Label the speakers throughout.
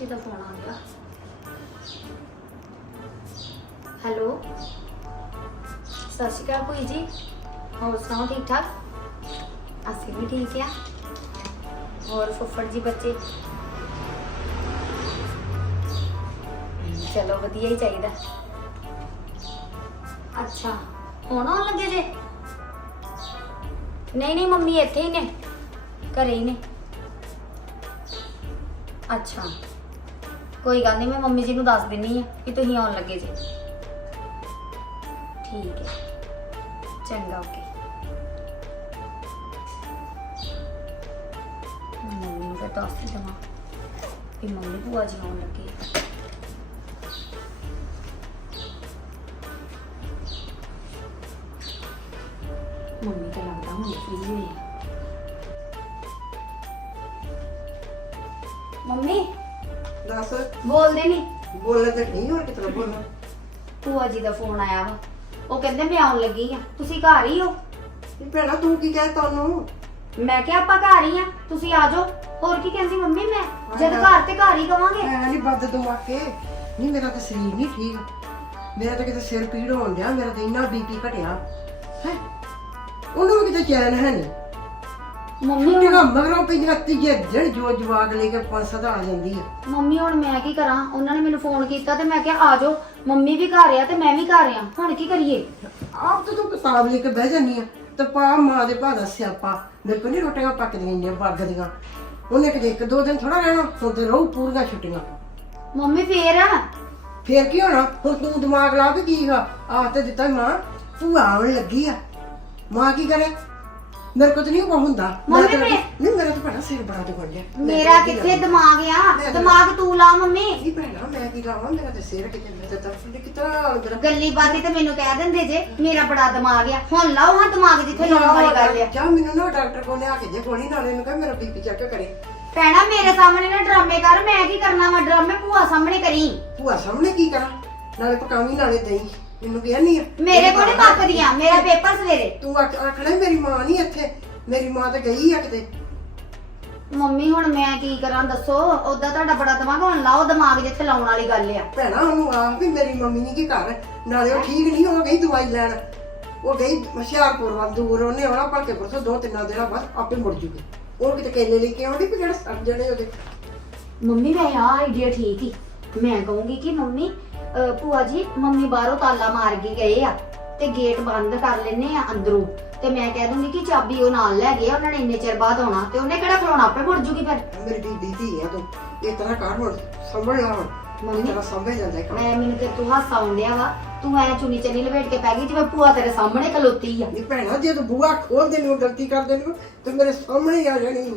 Speaker 1: ਚਾਚੀ ਦਾ ਫੋਨ ਆ ਹੈਲੋ? ਸਤਿ ਸ਼੍ਰੀ ਅਕਾਲ ਭੂਈ ਜੀ। ਹੋਰ ਸੁਣਾਓ, ਠੀਕ ਠਾਕ? ਅਸੀਂ ਵੀ ਠੀਕ ਆ। ਹੋਰ ਫੁੱਫੜ ਜੀ ਬੱਚੇ? ਚਲੋ ਵਧੀਆ ਹੀ ਚਾਹੀਦਾ। ਅੱਛਾ, ਹੁਣ ਆਉਣ ਲੱਗੇ ਜੇ? ਨਹੀਂ ਨਹੀਂ, ਮੰਮੀ ਇੱਥੇ ਹੀ ਨੇ। ਘਰੇ ਹੀ ਨੇ। ਅੱਛਾ। ਕੋਈ ਗੱਲ ਨਹੀਂ, ਮੈਂ ਮੰਮੀ ਜੀ ਨੂੰ ਦੱਸ ਦਿੰਨੀ ਆ ਕਿ ਤੁਸੀਂ ਆਉਣ ਲੱਗੇ ਜੀ। ਠੀਕ ਹੈ। ਚੰਗਾ, ਓਕੇ। ਮੰਮੀ ਨੂੰ ਫਿਰ ਦੱਸ ਹੀ ਦੇਵਾਂ ਕਿ ਮੰਮੀ ਭੂਆ ਜੀ ਆਉਣ ਲੱਗੇ। ਆ। ਮੰਮੀ ਤਾਂ ਲੱਗਦਾ ਹੁਣ ਫ੍ਰੀ ਹੋਈ ਆ। ਮੰਮੀ
Speaker 2: ਦੱਸ।
Speaker 1: ਬੋਲਦੇ ਨਹੀਂ
Speaker 2: ਬੋਲਣਾ ਤਾਂ ਨਹੀਂ ਹੋਰ ਕਿਤਨਾ ਬੋਲਣਾ।
Speaker 1: ਭੂਆ ਜੀ ਦਾ ਫੋਨ ਆਇਆ ਵਾ। ਉਹ ਕਹਿੰਦੇ ਮੈਂ ਆਉਣ ਲੱਗੀ ਆ। ਤੁਸੀਂ ਘਰ ਹੀ ਹੋ।
Speaker 2: ਇਹ ਭੈਣਾ ਤੂੰ ਕੀ ਕਹਿ ਤੁਹਾਨੂੰ
Speaker 1: ਮੈਂ ਕਿਹਾ ਆਪਾਂ ਘਰ ਹੀ ਆ। ਤੁਸੀਂ ਆ ਜਾਓ। ਹੋਰ ਕੀ ਕਹਿੰਦੀ ਮੰਮੀ ਮੈਂ? ਜਦ ਘਰ ਤੇ ਘਰ ਹੀ ਕਵਾਂਗੇ।
Speaker 2: ਮੈਂ ਨਹੀਂ ਬੱਦ ਦਿਮਾਗੇ ਨਹੀਂ ਮੇਰਾ ਤਾਂ ਸਰੀਰ ਨਹੀਂ ਠੀਕ। ਮੇਰਾ ਤਾਂ ਕਿਤੇ ਸਿਰ ਪੀੜ ਹੋਣ ਡਿਆ। ਮੇਰਾ ਤਾਂ ਇੰਨਾ ਬੀਪੀ ਘਟਿਆ। ਹੈ? ਉਹਨੂੰ ਵੀ ਕਿਤੇ ਚੈਨ ਹੈ ਨਹੀਂ
Speaker 1: ਮੰਮੀ
Speaker 2: ਜਿਹੜਾ ਮਗਰੋਂ ਪੈਂਦੀਆਂ ਤੀਜੇ ਦਿਨ ਜੋ ਜਵਾਗ ਲੈ ਕੇ ਪੰਜ ਸੱਤ ਆ ਜਾਂਦੀ ਆ।
Speaker 1: ਮੰਮੀ ਹੁਣ ਮੈਂ ਕੀ ਕਰਾਂ? ਉਹਨਾਂ ਨੇ ਮੈਨੂੰ ਫੋਨ ਕੀਤਾ ਤੇ ਮੈਂ ਕਿਹਾ ਆ ਜਾਓ ਮੰਮੀ ਵੀ ਘਰ ਆ ਤੇ ਮੈਂ ਵੀ ਘਰ ਆ। ਹੁਣ ਕੀ ਕਰੀਏ?
Speaker 2: ਆਪ ਤਾਂ ਤੂੰ ਕਿਤਾਬ ਲੈ ਕੇ ਬਹਿ ਜਾਨੀ ਆ। ਤੇ ਪਾ ਮਾਂ ਦੇ ਭਾ ਦਾ ਸਿਆਪਾ। ਕੋਲ ਨਹੀਂ ਰੋਟੀਆਂ ਪੱਕਦੀਆਂ ਇੰਨੀਆਂ ਬੱਗਦੀਆਂ ਉਹਨੇ ਕਿਤੇ ਇੱਕ ਦੋ ਦਿਨ ਥੋੜਾ ਰਹਿਣਾ ਹੁਣ ਤੇ ਰਹੂ ਪੂਰੀਆਂ ਛੁੱਟੀਆਂ।
Speaker 1: ਮੰਮੀ ਫੇਰ?
Speaker 2: ਫੇਰ ਕੀ ਹੋਣਾ? ਹੁਣ ਤੂੰ ਦਿਮਾਗ ਲਾ ਕੇ ਕੀ ਆ ਆਹ ਤੇ ਦਿੱਤਾ ਮਾਂ ਭੂਆ ਆਉਣ ਲੱਗੀ ਆ। ਮਾਂ ਕੀ ਕਰੇ? ਮੇਰੇ ਕੋਲ ਤਾਂ ਨਹੀਂ ਉਹ ਹੁੰਦਾ।
Speaker 1: ਮੰਮੀ
Speaker 2: ਤਾਂ-
Speaker 1: ਮੈਂ-
Speaker 2: ਨਹੀਂ ਮੇਰਾ ਤਾਂ ਬੜਾ ਸਿਰ ਬੜਾ ਦੁਖਣ ਡਿਆ। ਮੈਂ
Speaker 1: ਮੇਰਾ
Speaker 2: ਤਾਂ
Speaker 1: ਕਿੱਥੇ ਦਿਮਾਗ ਆ? ਦਿਮਾਗ ਤੂੰ ਲਾ ਮੰਮੀ।
Speaker 2: ਨਹੀਂ ਭੈਣਾ ਮੈਂ ਕੀ ਲਾਵਾਂ ਮੇਰਾ ਤੇ ਸਿਰ ਕਿਤੇ ਮੇਰੇ ਤੇ ਦਰਦ ਕਿਤਨਾ ਮੇਰਾ
Speaker 1: ਗੱਲੀ ਬਾਤੀ ਤੇ ਮੈਨੂੰ ਕਹਿ ਦਿੰਦੇ ਜੇ ਮੇਰਾ ਬੜਾ ਦਿਮਾਗ ਆ। ਹੁਣ ਲਾਓ ਹਾਂ ਦਿਮਾਗ ਜਿੱਥੇ ਲਾਉਣ ਵਾਲੀ ਗੱਲ ਆ।
Speaker 2: ਜਾ ਮੈਨੂੰ ਨਾ ਡਾਕਟਰ ਕੋਲ ਲਿਆ ਕੇ ਦੇ ਗੋਲੀ ਨਾਲੇ ਨੂੰ ਕਹ ਮੇਰਾ ਬੀਪੀ ਚੈੱਕ ਕਰੇ।
Speaker 1: ਭੈਣਾ ਮੇਰੇ ਸਾਹਮਣੇ ਨਾ ਡਰਾਮੇ ਕਰ ਮੈਂ ਕੀ ਕਰਨਾ ਵਾ? ਡਰਾਮੇ ਭੂਆ ਸਾਹਮਣੇ ਕਰੀ।
Speaker 2: ਭੂਆ ਸਾਹਮਣੇ ਕੀ ਕਰਾਂ? ਨਾਲੇ ਪਕਾਵੀ ਨਾਲੇ ਦਈ। ਮੈਨੂੰ ਕਿਹਾ ਨਹੀਂ
Speaker 1: ਮੇਰੇ ਕੋਲ ਨੀ ਪੱਕਦੀਆਂ ਮੇਰਾ ਪੇਪਰ ਸਵੇਰੇ।
Speaker 2: ਤੂੰ ਆਖ- ਆਖਣਾ ਮੇਰੀ ਮਾਂ ਨਹੀਂ ਇੱਥੇ ਮੇਰੀ ਮਾਂ ਤਾਂ ਗਈ ਆ ਕਿਤੇ।
Speaker 1: ਮੰਮੀ ਹੁਣ ਮੈਂ ਕੀ ਕਰਾਂ ਦੱਸੋ? ਉਦਾਂ ਤੁਹਾਡਾ ਬੜਾ ਦਿਮਾਗ ਹੁਣ ਲਾਓ ਦਿਮਾਗ ਜਿੱਥੇ ਲਾਉਣ ਵਾਲੀ ਗੱਲ ਆ।
Speaker 2: ਭੈਣਾ ਉਹਨੂੰ ਆ ਵੀ ਮੇਰੀ ਮੰਮੀ ਨਹੀਂ ਕੀ ਘਰ ਨਾਲੇ ਉਹ ਠੀਕ ਨਹੀਂ ਹੋ ਗਈ ਦਵਾਈ ਲੈਣ। ਉਹ ਗਈ ਹੁਸ਼ਿਆਰਪੁਰ ਵੱਲ ਦੂਰ ਉਹਨੇ ਆਉਣਾ ਭਲਕੇ ਪਰਸੋਂ ਦੋ ਤਿੰਨਾਂ ਦਿਨਾਂ ਬਾਅਦ ਆਪੇ ਮੁੜ ਜੂਗੀ। ਉਹ ਕਿਤੇ ਕੇਲੇ ਲੈ ਕੇ ਆਉਂਦੀ ਵੀ ਜਿਹੜਾ ਸੜ ਜਣੇ ਉਹਦੇ।
Speaker 1: ਮੰਮੀ ਮੈਂ ਆ ਆਈਡੀਆ ਠੀਕ ਹੀ। ਮੈਂ ਕਹੂੰਗੀ ਕਿ ਮੰਮੀ ਅਹ ਭੂਆ ਜੀ ਮੰਮੀ ਬਾਹਰੋਂ ਤਾਲਾ ਮਾਰ ਕੇ ਗਏ ਆ ਤੇ ਗੇਟ ਬੰਦ ਕਰ ਲੈਨੇ ਆ ਅੰਦਰੋਂ। ਤੇ ਮੈਂ ਕਹਿ ਦੂੰਗੀ ਕਿ ਚਾਬੀ ਉਹ ਨਾਲ ਲੈ ਗਏ ਆ, ਉਹਨਾਂ ਨੇ ਇੰਨੇ ਚਿਰ ਬਾਅਦ ਆਉਣਾ ਤੇ ਉਹਨੇ ਕਿਹੜਾ ਖਲੋਣਾ ਆਪੇ ਮੁੜ ਜੂਗੀ ਫਿਰ।
Speaker 2: ਮੇਰੀ ਬੀਬੀ ਧੀ ਆ ਤੂੰ ਇਹ ਤਰ੍ਹਾਂ ਕਰ ਹੁਣ ਸੰਭਲ ਲਾ ਹੁਣ
Speaker 1: ਮੰਮੀ।
Speaker 2: ਤੇਰਾ ਸੰਭਲ ਜਾਂਦਾ ਇੱਕ
Speaker 1: ਮੈਂ ਮੈਨੂੰ ਤੇ ਤੂੰ ਹਾਸਾ ਆਉਂਦਿਆ ਵਾ ਤੂੰ ਐ ਚੁੰਨੀ ਚੰਨੀ ਲਪੇਟ ਕੇ ਪੈ ਗਈ ਜਿਵੇਂ ਭੂਆ ਤੇਰੇ ਸਾਹਮਣੇ ਖਲੋਤੀ ਆ।
Speaker 2: ਨਹੀਂ ਭੈਣਾ ਜੇ ਤੂੰ ਬੂਆ ਖੋਲ ਦੇਣੀ ਉਹ ਗਲਤੀ ਕਰ ਦੇਣੀ ਤੇ ਮੇਰੇ ਸਾਹਮਣੇ ਹੀ ਆ ਜਾਣੀ।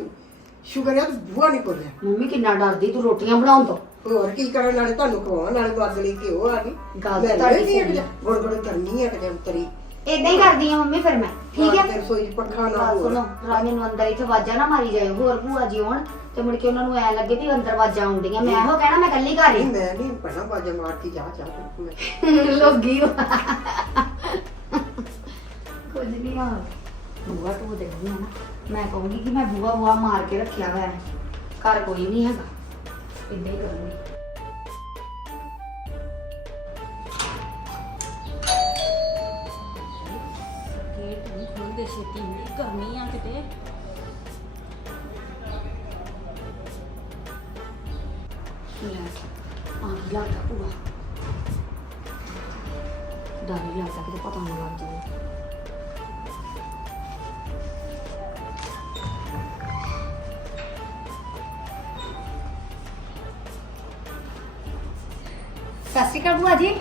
Speaker 2: ਸ਼ੁਕਰ ਹੈ ਬੂਆ ਨਹੀਂ ਖੋਲਿਆ।
Speaker 1: ਮੰਮੀ ਕਿੰਨਾ ਡਰਦੀ ਤੂੰ ਰੋਟੀਆਂ ਬਣਾਉਣ ਤੋਂ।
Speaker 2: ਹੋਰ ਕੀ ਕਰਨ ਨਾਲੇ ਤੁਹਾਨੂੰ ਖਵਾਉਣ ਨਾਲੇ ਲਈ ਘਿਓ ਆ ਗਈ।
Speaker 1: ਗੱਲ ਤਾਂ ਤੁਹਾਡੀ
Speaker 2: ਨਹੀਂ
Speaker 1: ਸਹੀ ਆ।
Speaker 2: ਗੁੜ ਗੁੜ ਕਰਨੀ ਆ ਕਿਤੇ ਉਤਰੀ।
Speaker 1: ਏਦਾਂ ਹੀ ਕਰਦੀ ਆ ਮੰਮੀ ਫਿਰ ਮੈਂ। ਠੀਕ ਹੈ
Speaker 2: ਰਸੋਈ 'ਚ ਪੱਖਾ ਨਾ
Speaker 1: ਗੱਲ
Speaker 2: ਹੋਰ।
Speaker 1: ਸੁਣੋ ਰਾਮੀ ਨੂੰ ਅੰਦਰ ਇੱਥੇ ਵਾਜਾ ਨਾ ਮਾਰੀ ਜਾਇਓ ਹੋਰ ਭੂਆ ਜੀ ਆਉਣ ਤੇ ਮੁੜ ਕੇ ਉਹਨਾਂ ਨੂੰ ਐ ਲੱਗੇ ਵੀ ਅੰਦਰ ਵਾਜਾ ਆਉਂਦੀਆਂ। ਮੈਂ ਇਹੋ ਕਹਿਣਾ ਮੈਂ ਕੱਲੀ ਘਰ
Speaker 2: ਨਹੀਂ
Speaker 1: ਹੀ।
Speaker 2: ਮੈਂ ਨਹੀਂ ਭੈਣਾ ਬਾਜਾ ਮਾਰ ਕੇ ਜਾ ਜਾ ਤੂੰ ਮੈਂ
Speaker 1: ਲੋਗੀ ਕੁਝ ਨਹੀਂ ਆ। ਬੂਆ ਤੂੰ ਦੇ ਨਾ। ਮੈਂ ਕਹੂੰਗੀ ਕਿ ਮੈਂ ਬੂਆ ਬੂਆ ਮਾਰ ਕੇ ਰੱਖਿਆ ਹੋਇਆ ਹੈ ਘਰ ਕੋਈ ਨਹੀਂ ਹੈਗਾ ਇੱਦਾਂ ਹੀ ਕਰੂੰਗੀ
Speaker 3: ਗੇਟ ਨਹੀਂ ਖੁੱਲਦੇ ਛੇਤੀ ਨਹੀਂ ਗਰਮੀ ਆ ਕਿਤੇ
Speaker 1: ਲੈ ਆ ਕੀ ਲੱਗਦਾ ਭੂਆ ਡਰ ਹੀ ਲੱਗਦਾ ਕਿ ਪਤਾ ਨਾ ਲੱਗ ਸਤਿ ਸ਼੍ਰੀ ਅਕਾਲ ਭੂਆ ਜੀ।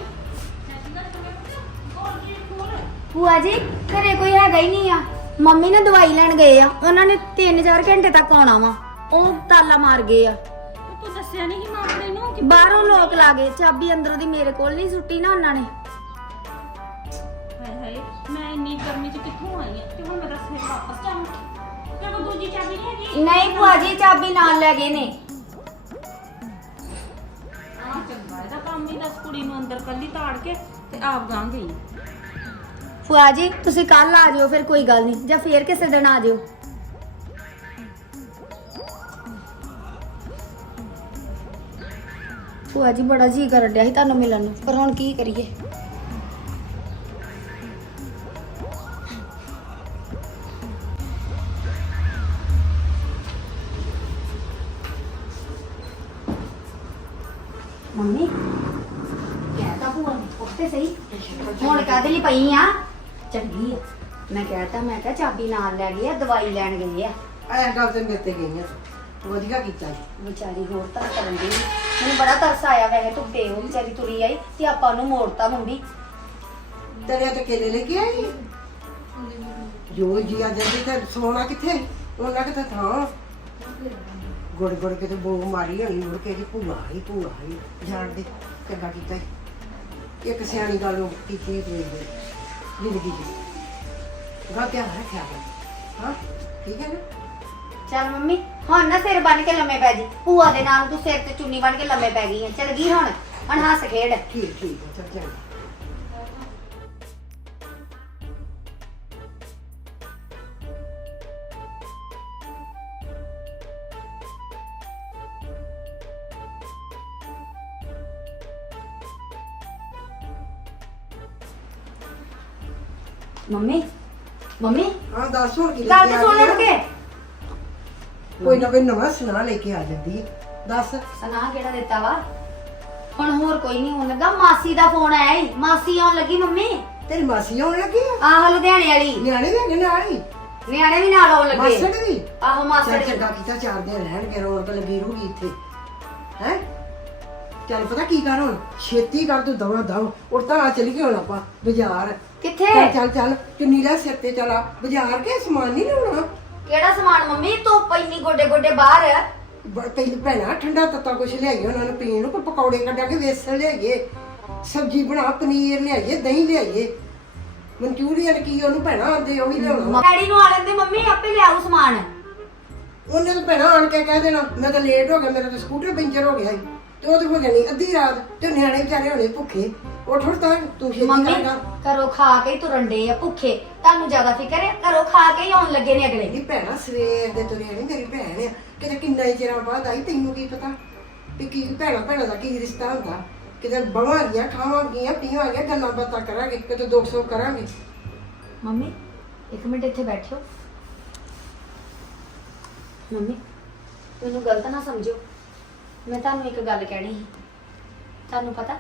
Speaker 1: ਭੂਆ ਜੀ ਘਰੇ ਕੋਈ ਹੈਗਾ ਹੀ ਨਹੀਂ ਆ। ਮੰਮੀ ਨੇ ਦਵਾਈ ਲੈਣ ਗਏ ਆ। ਉਹਨਾਂ ਨੇ 3-4 ਘੰਟੇ ਤੱਕ ਆਉਣਾ ਵਾ। ਉਹ ਤਾਲਾ ਮਾਰ ਗਏ ਆ।
Speaker 3: ਤੂੰ ਦੱਸਿਆ ਨਹੀਂ ਮਾਮਲੇ ਨੂੰ ਕਿ
Speaker 1: ਬਾਹਰੋਂ ਲੋਕ ਲਾ ਗਏ। ਚਾਬੀ ਅੰਦਰੋਂ ਦੀ ਮੇਰੇ ਕੋਲ ਨਹੀਂ ਸੁੱਟੀ ਨਾ ਉਹਨਾਂ ਨੇ।
Speaker 3: ਹਾਏ ਹਾਏ ਮੈਂ ਇੰਨੀ ਗਰਮੀ 'ਚ ਕਿੱਥੋਂ ਆਈ ਆ? ਤੇ ਹੁਣ ਮੇਰਾ ਸਿਰ ਵਾਪਸ ਜਾਵਾਂ? ਤੇ ਉਹ ਦੂਜੀ ਚਾਬੀ ਨਹੀਂ ਹੈਗੀ?
Speaker 1: ਨਹੀਂ ਭੂਆ ਜੀ ਚਾਬੀ ਨਾਲ ਲੈ ਗਏ ਨੇ।
Speaker 3: ਇਹਦਾ ਕੰਮ ਹੀ ਦੱਸ ਕੁੜੀ ਨੂੰ ਅੰਦਰ ਕੱਲੀ ਤਾੜ ਕੇ ਤੇ ਆਪ ਗਾਂ ਗਈ।
Speaker 1: ਭੂਆ ਜੀ, ਤੁਸੀਂ ਕੱਲ ਆ ਜਿਓ, ਫਿਰ ਕੋਈ ਗੱਲ ਨਹੀਂ। ਜਾਂ ਫੇਰ ਕਿਸੇ ਦਿਨ ਆ ਜਿਓ। ਭੂਆ ਜੀ, ਬੜਾ ਜੀ ਕਰਨ ਡਿਆ ਸੀ ਤੁਹਾਨੂੰ ਮਿਲਣ ਨੂੰ। ਪਰ ਹੁਣ ਕੀ ਕਰੀਏ? ਮੰਮੀ ਕਹਿਤਾ ਭੂਆ ਨੇ ਉੱਤੇ ਸਹੀ। ਹੁਣ ਕਾਹਦੇ ਲਈ ਪਈ ਆ? ਚੰਗੀ ਆ। ਮੈਂ ਕਹਿਤਾ ਮੈਂ ਕਿਹਾ ਚਾਬੀ ਨਾਲ ਲੈ ਗਏ ਆ ਦਵਾਈ ਲੈਣ ਗਏ ਆ।
Speaker 2: ਐ ਗੱਲ ਤੇ ਮੇਰੇ ਤੇ ਗਈਆਂ ਵਧੀਆ ਕੀਤਾ ਜੀ।
Speaker 1: ਵਿਚਾਰੀ ਹੋਰ ਤਾਂ ਕਰਨ ਦੀ ਮੈਨੂੰ ਬੜਾ ਤਰਸ ਆਇਆ ਵੈਸੇ ਧੁੱਪੇ ਉਹ ਵਿਚਾਰੀ ਤੁਰੀ ਆਈ ਤੇ ਆਪਾਂ ਉਹਨੂੰ ਮੋੜਤਾ ਮੰਮੀ
Speaker 2: ਤੇਰੇ ਤੇ ਕੇਲੇ ਲੈ ਕੇ ਆਈ? ਜੋ ਜੀ ਆ ਜਾਂਦੀ ਤੇ ਸੋਨਾ ਕਿੱਥੇ? ਉਹਨਾਂ ਕਿਤੇ ਥਾਂ? ਗੁੜ ਗੁੜ ਕੇ ਤੇ ਬੋ ਮਾਰੀ ਹੋਣੀ ਮੁੜ ਕੇ ਜੀ ਭੂਆ ਹੀ ਭੂਆ ਹੀ ਜਾਣ ਦੇ ਚੰਗਾ ਕੀਤਾ। ਇੱਕ ਸਿਆਣੀ ਗੱਲ ਉਹ ਕੀਤੀ ਤੇ ਜ਼ਿੰਦਗੀ ਦੀ ਗਾ ਧਿਆਨ ਰੱਖਿਆ ਕਰ। ਹਾਂ ਠੀਕ ਹੈ ਨਾ?
Speaker 1: ਚੱਲ ਮੰਮੀ ਹੁਣ ਨਾ ਸਿਰ ਬਨ ਕੇ ਲੰਮੇ ਪੈ ਜੀ। ਭੂਆ ਦੇ ਨਾਲ ਤੂੰ ਸਿਰ ਤੇ ਚੁੰਨੀ ਬਨ ਕੇ ਲੰਮੇ ਪੈ ਗਈ ਆ। ਚੱਲ ਗਈ ਹੁਣ ਹੁਣ ਹੱਸ ਖੇਡ।
Speaker 2: ਠੀਕ ਠੀਕ ਹੈ ਚੱਲ ਚੱਲ
Speaker 1: ਮੰਮੀ? ਮੰਮੀ?
Speaker 2: ਹਾਂ ਦੱਸ ਹੁਣ ਕੀ
Speaker 1: ਗੱਲ
Speaker 2: ਲੈ
Speaker 1: ਤੇ
Speaker 2: ਕੇ
Speaker 1: ਸੁਣ
Speaker 2: ਆ
Speaker 1: ਲੈ
Speaker 2: ਗਈ
Speaker 1: ਕੇ
Speaker 2: ਆ? ਕੋਈ ਨਾ ਕੋਈ ਨਵਾਂ ਸੁਣਾ ਲੈ ਕੇ ਆ ਜਾਂਦੀ ਹੈ। ਦੱਸ।
Speaker 1: ਸੁਣਾ ਕਿਹੜਾ ਦਿੱਤਾ ਵਾ? ਹੁਣ ਹੋਰ ਕੋਈ ਨਹੀਂ ਹੋਣ ਲੱਗਾ ਮਾਸੀ ਦਾ ਫੋਨ ਆਇਆ ਈ ਮਾਸੀ ਆਉਣ ਲੱਗੀ ਮੰਮੀ?
Speaker 2: ਤੇਰੀ ਮਾਸੀ ਆਉਣ ਲੱਗੀ ਆ?
Speaker 1: ਆਹ ਲੁਧਿਆਣੇ ਵਾਲੀ।
Speaker 2: ਨਿਆਣੇ ਵੀ ਹੈਗੇ ਨਾਲ ਹੀ?
Speaker 1: ਨਿਆਣੇ ਵੀ ਨਾਲ ਆਉਣ ਲੱਗੇ।
Speaker 2: ਮਾਸੜ ਵੀ?
Speaker 1: ਆਹੋ ਮਾਸੜ
Speaker 2: ਚੱਲ
Speaker 1: ਜੀ।
Speaker 2: ਚੰਗਾ ਕੀਤਾ ਚਾਰ ਦਿਨ ਰਹਿਣਗੇ ਰੌਣਕ ਲੱਗੀ ਰਹੂਗੀ ਇੱਥੇ। ਹੈ? ਚੱਲ ਪਤਾ ਕੀ ਕਰ ਹੁਣ? ਛੇਤੀ ਕਰ ਤੂੰ ਦਵਾ ਦਵ। ਉਰ ਤਾਂ ਆ ਚਲੀ ਗਏ ਹੁਣ ਆਪਾਂ ਬਾਜ਼ਾਰ।
Speaker 1: ਕਿੱਥੇ?
Speaker 2: ਚੱਲ ਚੱਲ ਚੱਲ ਚੁੰਨੀ ਲੈ ਸਿਰ ਤੇ ਚਲਾ। ਬਾਜ਼ਾਰ ਕੇ ਸਮਾਨ ਨਹੀਂ ਲਿਆਉਣਾ?
Speaker 1: ਕਿਹੜਾ ਸਮਾਨ ਮੰਮੀ? ਤੂੰ ਪੈਣੀ ਗੋਡੇ ਗੋਡੇ ਬਾਹਰ।
Speaker 2: ਬ- ਪਹਿਲੀ ਭੈਣਾ ਠੰਡਾ ਤੱਤਾ ਕੁਛ ਲਿਆਈਏ ਉਹਨਾਂ ਨੂੰ ਪੀਣ ਨੂੰ ਕੋਈ ਪਕੌੜੇ ਕੱਢਾ ਕੇ ਵੇਸਣ ਲਿਆਈਏ। ਸਬਜ਼ੀ ਬਣਾ ਪਨੀਰ ਲਿਆਈਏ ਦਹੀਂ ਲਿਆਈਏ। ਮਨਚੂਰੀਅਨ ਕੀ ਉਹਨੂੰ ਭੈਣਾ ਆਂਦੇ ਉਹ ਵੀ ਲਿਆਉਣਾ।
Speaker 1: ਡੈਡੀ ਨੂੰ ਆ ਲੈਂਦੇ ਮੰਮੀ ਆਪੇ ਲਿਆਉ ਸਮਾਨ।
Speaker 2: ਉਹਨੇ ਤਾਂ ਭੈਣਾ ਆਣ ਕੇ ਕਹਿ ਦੇਣਾ ਮੈਂ ਤਾਂ ਲੇਟ ਹੋ ਗਿਆ ਮੇਰਾ ਤਾਂ ਸਕੂਟਰ ਪੈਂਚਰ ਹੋ ਗਿਆ ਸੀ। ਤੇ ਉਹ ਤਾਂ ਹੋ ਜਾਣੀ ਅੱਧੀ ਰਾਤ ਤੇ ਨਿਆਣੇ ਵਿਚਾਰੇ ਹੋਣੇ ਭੁੱਖੇ। ਉੱਠ ਉੱਠ ਤਾਂ ਤੂੰ ਛੇਤੀ
Speaker 1: ਮੰਮੀ ਘਰੋਂ ਖਾ ਕੇ ਹੀ ਤੁਰਨ ਆ ਭੁੱਖੇ। ਤੁਹਾਨੂੰ ਜ਼ਿਆਦਾ ਫਿਕਰ ਹੈ ਘਰੋਂ ਖਾ ਕੇ ਹੀ ਆਉਣ ਲੱਗੇ ਨੇ ਅਗਲੇ।
Speaker 2: ਨਹੀਂ ਭੈਣਾ ਸਵੇਰ ਦੇ ਤੁਰੇ ਨਹੀਂ ਮੇਰੀ ਭੈਣ ਆ। ਕਿਤੇ ਕਿੰਨਾ ਹੀ ਚਿਰਾਂ ਬਾਅਦ ਆਈ ਤੈਨੂੰ ਕੀ ਪਤਾ ਵੀ ਕੀ ਭੈਣਾ ਭੈਣਾ ਦਾ ਕੀ ਰਿਸ਼ਤਾ ਹੁੰਦਾ। ਕਿਤੇ ਬਵਾਂਗੀਆਂ ਖਾਵਾਂਗੀਆਂ ਪੀਵਾਂਗੀਆਂ ਗੱਲਾਂ ਬਾਤਾਂ ਕਰਾਂਗੇ ਕਿਤੇ ਦੁੱਖ ਸੁੱਖ ਕਰਾਂਗੇ।
Speaker 1: ਮੰਮੀ ਇੱਕ ਮਿੰਟ ਇੱਥੇ ਬੈਠਿਓ। ਮੰਮੀ ਮੈਨੂੰ ਗਲਤ ਨਾ ਸਮਝਿਓ। ਮੈਂ ਤੁਹਾਨੂੰ ਇੱਕ ਗੱਲ ਕਹਿਣੀ ਸੀ। ਤੁਹਾਨੂੰ ਪਤਾ?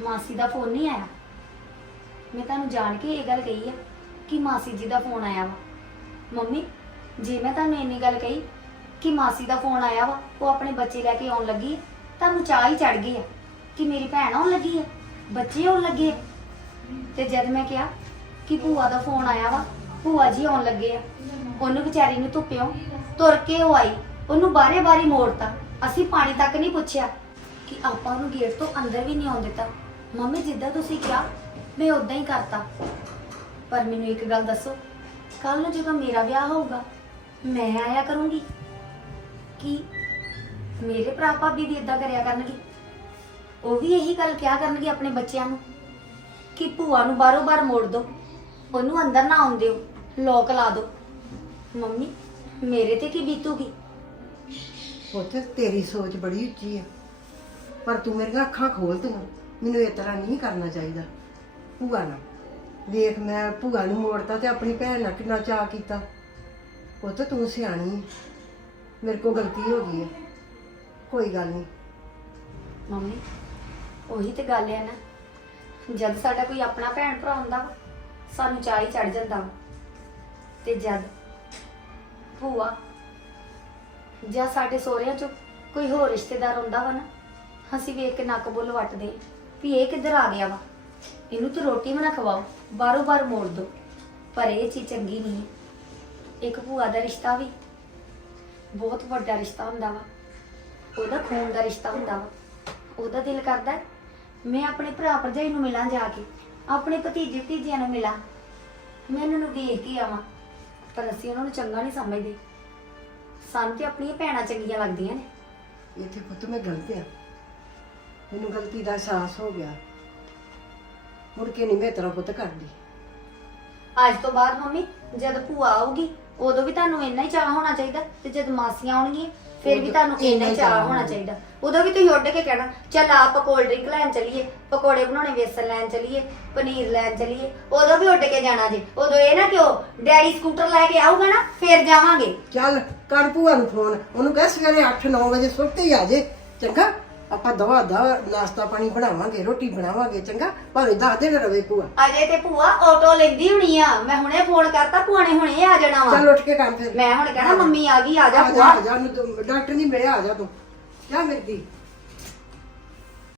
Speaker 1: ਮਾਸੀ ਦਾ ਫੋਨ ਨਹੀਂ ਆਇਆ। ਮੈਂ ਤੁਹਾਨੂੰ ਜਾਣ ਕੇ ਇਹ ਗੱਲ ਕਹੀ ਆ ਕਿ ਮਾਸੀ ਜੀ ਦਾ ਫੋਨ ਆਇਆ ਵਾ। ਮੰਮੀ, ਜੇ ਮੈਂ ਤੁਹਾਨੂੰ ਇੰਨੀ ਗੱਲ ਕਹੀ ਕਿ ਮਾਸੀ ਦਾ ਫੋਨ ਆਇਆ ਵਾ, ਉਹ ਆਪਣੇ ਬੱਚੇ ਲੈ ਕੇ ਆਉਣ ਲੱਗੀ ਹੈ ਤੁਹਾਨੂੰ ਚਾਹ ਹੀ ਚੜ ਗਈ ਆ ਕਿ ਮੇਰੀ ਭੈਣ ਆਉਣ ਲੱਗੀ ਹੈ ਬੱਚੇ ਆਉਣ ਲੱਗੇ ਆ। ਤੇ ਜਦ ਮੈਂ ਕਿਹਾ ਕਿ ਭੂਆ ਦਾ ਫੋਨ ਆਇਆ ਵਾ, ਭੂਆ ਜੀ ਆਉਣ ਲੱਗੇ ਆ, ਉਹਨੂੰ ਵਿਚਾਰੀ ਨੂੰ ਧੁੱਪਿਓ ਤੁਰ ਕੇ ਉਹ ਆਈ। ਉਹਨੂੰ ਬਾਰੇ ਬਾਰੇ ਮੋੜਤਾ। ਅਸੀਂ ਪਾਣੀ ਤੱਕ ਨਹੀਂ ਪੁੱਛਿਆ ਕਿ ਆਪਾਂ ਉਹਨੂੰ ਗੇਟ ਤੋਂ ਅੰਦਰ ਵੀ ਨਹੀਂ ਆਉਣ ਦਿੱਤਾ। ਮੰਮੀ ਜਿੱਦਾਂ ਤੁਸੀਂ ਕਿਹਾ, ਮੈਂ ਉਦਾਂ ਹੀ ਕਰਤਾ। ਪਰ ਮੈਨੂੰ ਇੱਕ ਗੱਲ ਦੱਸੋ ਕੱਲ ਨੂੰ ਜਦੋਂ ਮੇਰਾ ਵਿਆਹ ਹੋਊਗਾ, ਮੈਂ ਆਇਆ ਕਰੂੰਗੀ? ਕਿ ਮੇਰੇ ਭਰਾ ਭਾਬੀ ਵੀ ਇਦਾਂ ਕਰਿਆ ਕਰਨਗੇ? ਉਹ ਵੀ ਇਹੀ ਗੱਲ ਕਿਹਾ ਕਰਨਗੇ ਆਪਣੇ ਬੱਚਿਆਂ ਨੂੰ ਕਿ ਭੂਆ ਨੂੰ ਬਾਰੋ ਬਾਰ ਮੋੜ ਦੋ। ਉਹਨੂੰ ਅੰਦਰ ਨਾ ਆਉਣ ਦਿਓ ਲੋਕ ਲਾ ਦਿਓ ਮੰਮੀ, ਮੇਰੇ ਤੇ ਕੀ ਬੀਤੂਗੀ?
Speaker 2: ਪੁੱਤ, ਤੇਰੀ ਸੋਚ ਬੜੀ ਉੱਚੀ ਆ। ਪਰ ਤੂੰ ਮੇਰੀਆਂ ਅੱਖਾਂ ਖੋਲ ਤੂੰ। ਮੈਨੂੰ ਇਸ ਤਰ੍ਹਾਂ ਨਹੀਂ ਕਰਨਾ ਚਾਹੀਦਾ। ਭੂਆ ਨਾਲ ਵੇਖ ਮੈਂ ਭੂਆ ਨੂੰ ਮੋੜਤਾ ਤੇ ਆਪਣੀ ਭੈਣ ਨਾਲ ਕਿੰਨਾ ਚਾਅ ਕੀਤਾ। ਪੁੱਤ, ਤੂੰ ਸਿਆਣੀ ਹੈ ਮੇਰੇ ਕੋਲ ਗਲਤੀ ਹੋ ਗਈ ਹੈ ਕੋਈ ਗੱਲ ਨਹੀਂ।
Speaker 1: ਮੰਮੀ, ਉਹੀ ਤੇ ਗੱਲ ਹੈ ਨਾ। ਜਦ ਸਾਡਾ ਕੋਈ ਆਪਣਾ ਭੈਣ ਭਰਾ ਹੁੰਦਾ ਵਾ, ਸਾਨੂੰ ਚਾਹ ਹੀ ਚੜ ਜਾਂਦਾ ਵਾ। ਤੇ ਜਦ ਭੂਆ ਜਾਂ ਸਾਡੇ ਸਹੁਰਿਆਂ ਚੋਂ ਕੋਈ ਹੋਰ ਰਿਸ਼ਤੇਦਾਰ ਆਉਂਦਾ ਵਾ ਨਾ ਅਸੀਂ ਵੇਖ ਕੇ ਨੱਕ ਬੁੱਲ ਵੱਟਦੇ ਹਾਂ ਵੀ ਇਹ ਕਿੱਧਰ ਆ ਗਿਆ ਵਾ। ਇਹਨੂੰ ਤੇ ਰੋਟੀ ਵੀ ਨਾ ਖਵਾਓ ਬਾਰੋ ਬਾਰ ਮੋੜ ਦੋ ਪਰ ਇਹ ਚੀਜ਼ ਚੰਗੀ ਨਹੀਂ ਹੈ। ਇੱਕ ਭੂਆ ਦਾ ਰਿਸ਼ਤਾ ਵੀ ਬਹੁਤ ਵੱਡਾ ਰਿਸ਼ਤਾ ਹੁੰਦਾ ਵਾ। ਉਹਦਾ ਖੂਨ ਦਾ ਰਿਸ਼ਤਾ ਹੁੰਦਾ ਵਾ। ਉਹਦਾ ਦਿਲ ਕਰਦਾ ਹੈ, ਮੈਂ ਆਪਣੇ ਭਰਾ ਭਰਜਾਈ ਨੂੰ ਮਿਲਾਂ ਜਾ ਕੇ ਆਪਣੇ ਭਤੀਜੇ ਭਤੀਜਿਆਂ ਨੂੰ ਮਿਲਾਂ। ਮੈਂ ਇਹਨਾਂ ਨੂੰ ਵੇਖ ਕੇ ਆਵਾਂ ਪਰ ਅਸੀਂ ਉਹਨਾਂ ਨੂੰ ਚੰਗਾ ਨਹੀਂ ਸਮਝਦੇ। ਸਾਨੂੰ ਤੇ ਆਪਣੀਆਂ ਭੈਣਾਂ ਚੰਗੀਆਂ ਲੱਗਦੀਆਂ ਨੇ।
Speaker 2: ਇੱਥੇ ਪੁੱਤ ਮੈਂ ਗਲਤ ਆ। ਮੈਨੂੰ ਗਲਤੀ ਦਾ ਅਹਿਸਾਸ ਹੋ ਗਿਆ। ਮੁੜ ਕੇ ਨਹੀਂ ਮੈਂ ਤੇਰਾ ਪੁੱਤ ਕਰਦੀ।
Speaker 1: ਅੱਜ ਤੋਂ ਬਾਅਦ ਮੰਮੀ ਜਦ ਭੂਆ ਆਊਗੀ ਉਦੋਂ ਵੀ ਤੁਹਾਨੂੰ ਇੰਨਾ ਹੀ ਚਾਹ ਹੋਣਾ ਚਾਹੀਦਾ ਤੇ ਜਦ ਮਾਸੀਆਂ ਆਉਣਗੀਆਂ ਫਿਰ ਵੀ ਤੁਹਾਨੂੰ ਇੰਨਾ ਹੀ ਚਾਹ ਹੋਣਾ। ਚਾਹੀਦਾ। ਉਦੋਂ ਵੀ ਤੁਸੀਂ ਉੱਡ ਕੇ ਕਹਿਣਾ ਚੱਲ ਆਪਾਂ ਕੋਲਡ ਡਰਿੰਕ ਲੈਣ ਚੱਲੀਏ ਪਕੌੜੇ ਬਣਾਉਣੇ ਵੇਸਣ ਲੈਣ ਚੱਲੀਏ ਪਨੀਰ ਲੈਣ ਚੱਲੀਏ ਉਦੋਂ ਵੀ ਉੱਡ ਕੇ ਜਾਣਾ ਜੇ। ਉਦੋਂ ਇਹ ਨਾ ਕਿਉਂ ਡੈਡੀ ਸਕੂਟਰ ਲੈ ਕੇ ਆਊਗਾ ਨਾ ਫਿਰ ਜਾਵਾਂਗੇ।
Speaker 2: ਚੱਲ ਕਰ ਭੂਆ ਨੂੰ ਫੋਨ। ਉਹਨੂੰ ਕਹਿ ਸਵੇਰੇ 8-9 ਵਜੇ ਸੁੱਤੇ ਹੀ ਆ ਜੇ। ਚੰਗਾ ਆਪਾਂ ਦਵਾ ਦਾ ਨਾਸ਼ਤਾ ਪਾਣੀ ਬਣਾਵਾਂਗੇ ਰੋਟੀ ਬਣਾਵਾਂਗੇ ਚੰਗਾ। ਭਾਵੇਂ ਦਸ ਦਿਨ ਰਵੇ ਭੂਆ।
Speaker 1: ਅਜੇ ਤੇ ਭੂਆ ਆਟੋ ਲੈਂਦੀ ਹੋਣੀ ਆ। ਮੈਂ ਹੁਣੇ ਫੋਨ ਕਰਤਾ ਭੂਆ ਨੇ ਹੁਣੇ ਆ ਜਾਣਾ ਵਾ।
Speaker 2: ਚੱਲ ਉੱਠ ਕੇ ਕੰਮ ਫਿਰ।
Speaker 1: ਮੈਂ ਹੁਣ ਕਹਿਣਾ ਮੰਮੀ ਆ ਗਈ ਆ ਜਾ ਭੂਆ।
Speaker 2: ਆ ਜਾ ਡਾਕਟਰ ਨਹੀਂ ਮਿਲਿਆ ਆ ਜਾ ਤੂੰ। ਜਾ ਧੀ